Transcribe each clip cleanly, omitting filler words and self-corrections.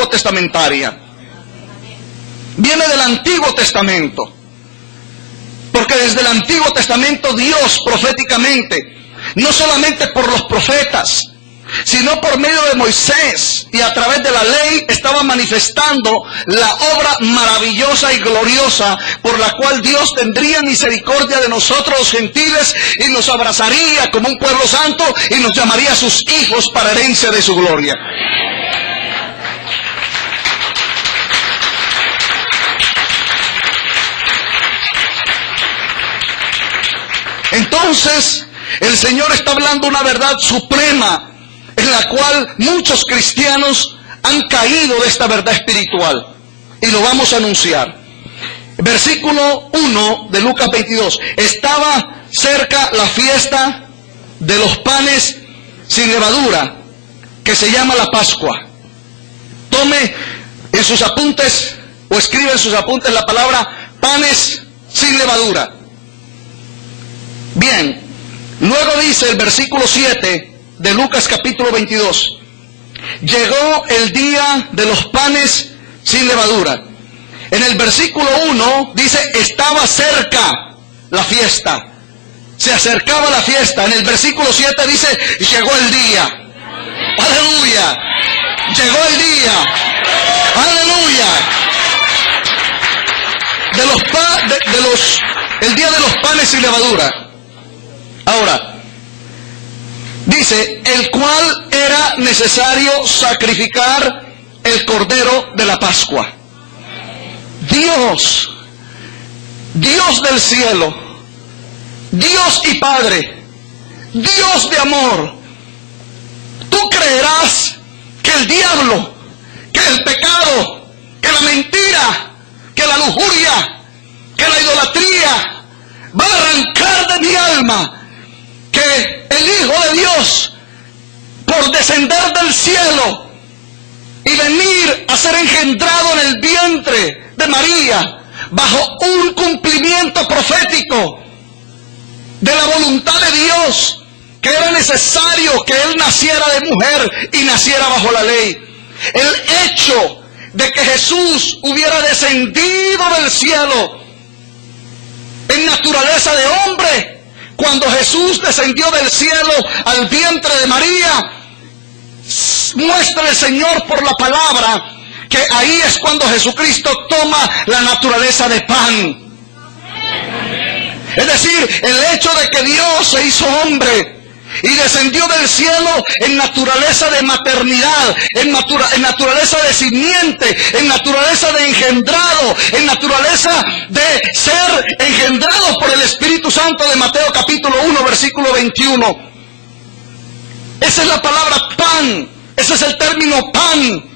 nuevo testamentaria. Viene del Antiguo Testamento. Porque desde el Antiguo Testamento Dios proféticamente, no solamente por los profetas, sino por medio de Moisés y a través de la ley, estaba manifestando la obra maravillosa y gloriosa por la cual Dios tendría misericordia de nosotros los gentiles y nos abrazaría como un pueblo santo y nos llamaría sus hijos para herencia de su gloria. Entonces, el Señor está hablando una verdad suprema en la cual muchos cristianos han caído de esta verdad espiritual. Y lo vamos a anunciar. Versículo 1 de Lucas 22. Estaba cerca la fiesta de los panes sin levadura, que se llama la Pascua. Tome en sus apuntes, o escribe en sus apuntes la palabra panes sin levadura. Bien, luego dice el versículo 7 de Lucas capítulo 22. Llegó el día de los panes sin levadura. En el versículo 1 dice, estaba cerca la fiesta. Se acercaba la fiesta. En el versículo 7 dice, llegó el día. Aleluya. Llegó el día. Aleluya. El día de los panes sin levadura. Ahora, dice, el cual era necesario sacrificar el cordero de la Pascua. Dios del cielo, Dios y Padre, Dios de amor, ¿tú creerás que el diablo, que el pecado, que la mentira, que la lujuria, que la idolatría va a arrancar de mi alma que el Hijo de Dios, por descender del cielo y venir a ser engendrado en el vientre de María, bajo un cumplimiento profético de la voluntad de Dios, que era necesario que Él naciera de mujer y naciera bajo la ley? El hecho de que Jesús hubiera descendido del cielo en naturaleza de hombre, cuando Jesús descendió del cielo al vientre de María, muestra el Señor por la palabra que ahí es cuando Jesucristo toma la naturaleza de pan. Es decir, el hecho de que Dios se hizo hombre y descendió del cielo en naturaleza de maternidad, en naturaleza de simiente, en naturaleza de engendrado, en naturaleza de ser engendrado por el Espíritu Santo de Mateo capítulo 1 versículo 21. Esa es la palabra pan, ese es el término pan.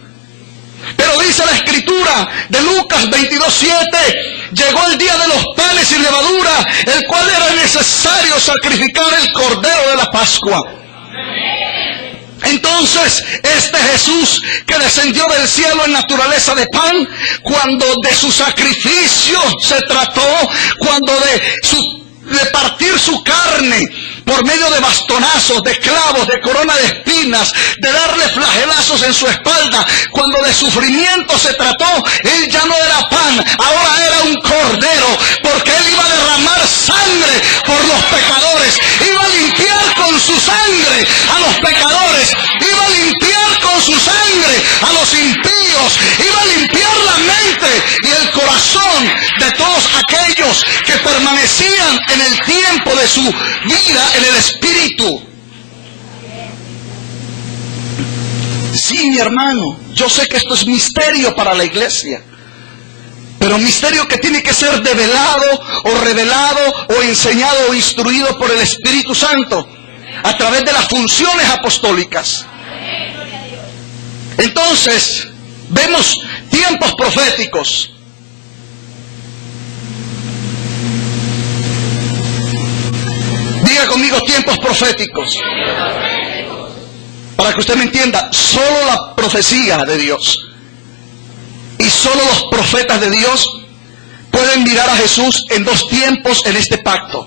Pero dice la Escritura de Lucas 22:7, llegó el día de los panes sin levadura, el cual era necesario sacrificar el cordero de la Pascua. Entonces, este Jesús que descendió del cielo en naturaleza de pan, cuando de su sacrificio se trató, cuando de partir su carne por medio de bastonazos, de clavos, de corona de espinas, de darle flagelazos en su espalda, cuando de sufrimiento se trató, Él ya no era pan, ahora era un cordero, porque Él iba a derramar sangre por los pecadores, iba a limpiar con su sangre a los pecadores, iba a limpiar con su sangre a los impíos, iba a limpiar la mente y el corazón de todos aquellos que permanecían en el tiempo de su vida en el Espíritu. Sí, mi hermano, yo sé que esto es misterio para la iglesia, pero misterio que tiene que ser develado o revelado o enseñado o instruido por el Espíritu Santo a través de las funciones apostólicas. Entonces, vemos tiempos proféticos. Diga conmigo, tiempos proféticos. Para que usted me entienda, solo la profecía de Dios y solo los profetas de Dios pueden mirar a Jesús en dos tiempos en este pacto.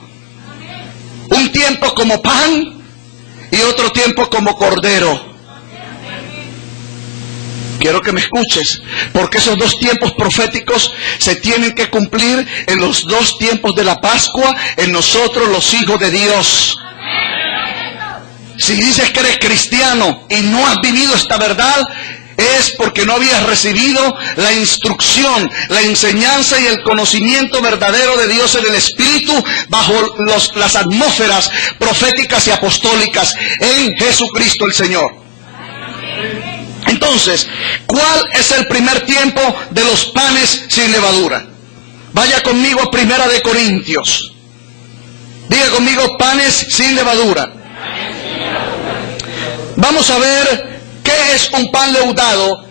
Un tiempo como pan y otro tiempo como cordero. Quiero que me escuches, porque esos dos tiempos proféticos se tienen que cumplir en los dos tiempos de la Pascua, en nosotros los hijos de Dios. Si dices que eres cristiano y no has vivido esta verdad, es porque no habías recibido la instrucción, la enseñanza y el conocimiento verdadero de Dios en el Espíritu bajo las atmósferas proféticas y apostólicas en Jesucristo el Señor. Entonces, ¿cuál es el primer tiempo de los panes sin levadura? Vaya conmigo a 1 Corintios. Diga conmigo, panes sin levadura. Vamos a ver qué es un pan leudado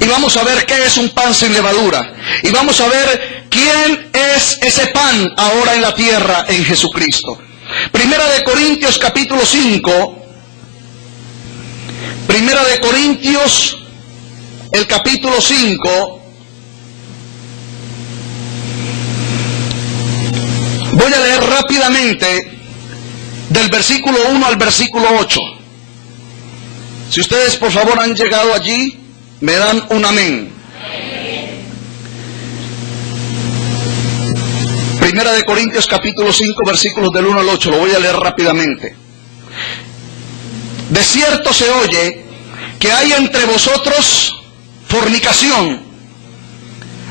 y vamos a ver qué es un pan sin levadura. Y vamos a ver quién es ese pan ahora en la tierra en Jesucristo. 1 Corintios capítulo 5. 1 Corintios, el capítulo 5. Voy a leer rápidamente del versículo 1 al versículo 8. Si ustedes por favor han llegado allí, me dan un amén. 1 Corintios capítulo 5, versículos del 1 al 8, lo voy a leer rápidamente. De cierto se oye que hay entre vosotros fornicación.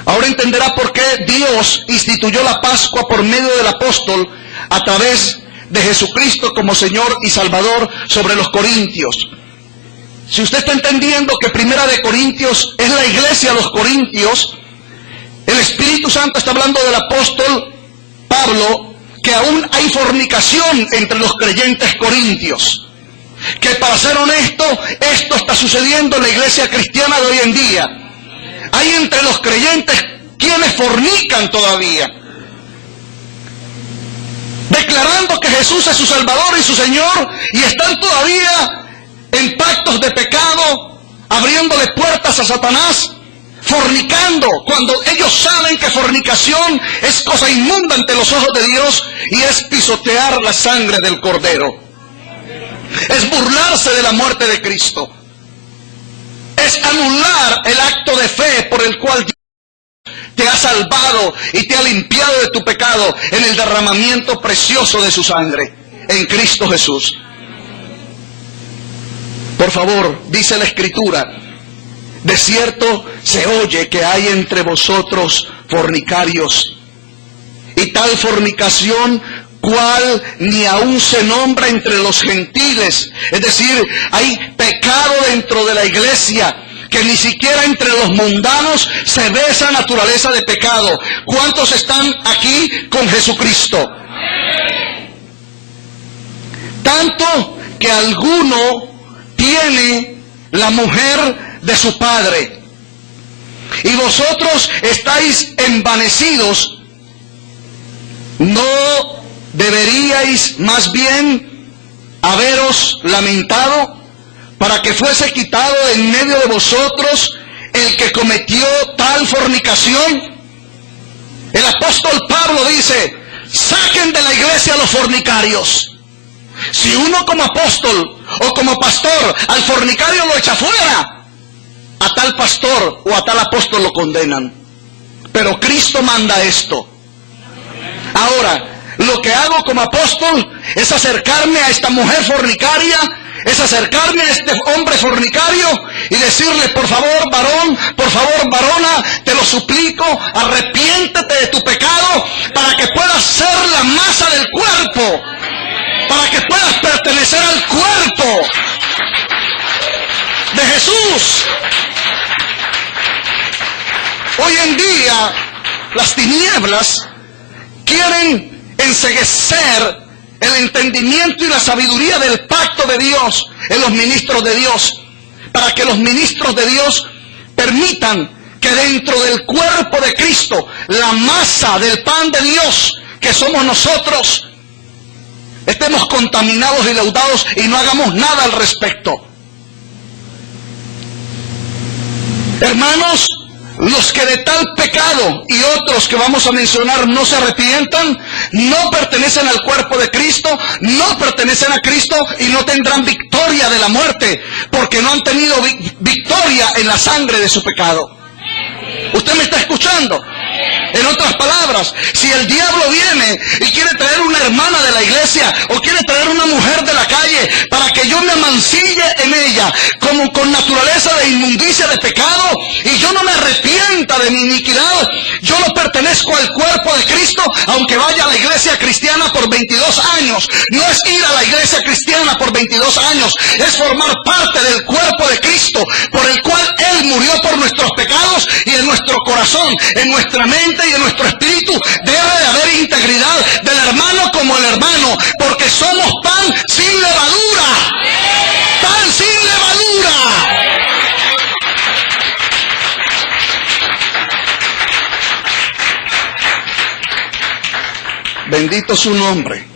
Ahora entenderá por qué Dios instituyó la Pascua por medio del apóstol a través de Jesucristo como Señor y Salvador sobre los corintios. Si usted está entendiendo que 1 Corintios es la iglesia de los corintios, el Espíritu Santo está hablando del apóstol Pablo, que aún hay fornicación entre los creyentes corintios. Que para ser honesto, esto está sucediendo en la iglesia cristiana de hoy en día. Hay entre los creyentes quienes fornican todavía, declarando que Jesús es su Salvador y su Señor, y están todavía en pactos de pecado, abriéndole puertas a Satanás, fornicando, cuando ellos saben que fornicación es cosa inmunda ante los ojos de Dios y es pisotear la sangre del Cordero. Es burlarse de la muerte de Cristo. Es anular el acto de fe por el cual Dios te ha salvado y te ha limpiado de tu pecado en el derramamiento precioso de su sangre en Cristo Jesús. Por favor, dice la Escritura, de cierto se oye que hay entre vosotros fornicarios, y tal fornicación cual ni aún se nombra entre los gentiles. Es decir, hay pecado dentro de la iglesia que ni siquiera entre los mundanos se ve esa naturaleza de pecado. ¿Cuántos están aquí con Jesucristo? Tanto que alguno tiene la mujer de su padre, y vosotros estáis envanecidos. ¿No deberíais más bien haberos lamentado para que fuese quitado de en medio de vosotros el que cometió tal fornicación? El apóstol Pablo dice, saquen de la iglesia a los fornicarios. Si uno como apóstol o como pastor al fornicario lo echa fuera, a tal pastor o a tal apóstol lo condenan. Pero Cristo manda esto. Ahora, lo que hago como apóstol es acercarme a esta mujer fornicaria, es acercarme a este hombre fornicario y decirle, por favor, varón, por favor, varona, te lo suplico, arrepiéntete de tu pecado para que puedas ser la masa del cuerpo, para que puedas pertenecer al cuerpo de Jesús. Hoy en día, las tinieblas quieren enceguecer el entendimiento y la sabiduría del pacto de Dios en los ministros de Dios, para que los ministros de Dios permitan que dentro del cuerpo de Cristo, la masa del pan de Dios, que somos nosotros, estemos contaminados y leudados y no hagamos nada al respecto. Hermanos, los que de tal pecado y otros que vamos a mencionar no se arrepientan, no pertenecen al cuerpo de Cristo, no pertenecen a Cristo y no tendrán victoria de la muerte, porque no han tenido victoria en la sangre de su pecado. ¿Usted me está escuchando? En otras palabras, si el diablo viene y quiere traer una hermana de la iglesia o quiere traer una mujer de la calle para que yo me mancille en ella como con naturaleza de inmundicia de pecado y yo no me arrepienta de mi iniquidad, yo no pertenezco al cuerpo de Cristo aunque vaya a la iglesia cristiana por 22 años. No es ir a la iglesia cristiana por 22 años, es formar parte del cuerpo de Cristo por el cual Él murió por nuestros pecados y en nuestro corazón, en nuestra mente y en nuestro espíritu debe de haber integridad del hermano como el hermano, porque somos pan sin levadura. Pan sin levadura. Bendito su nombre.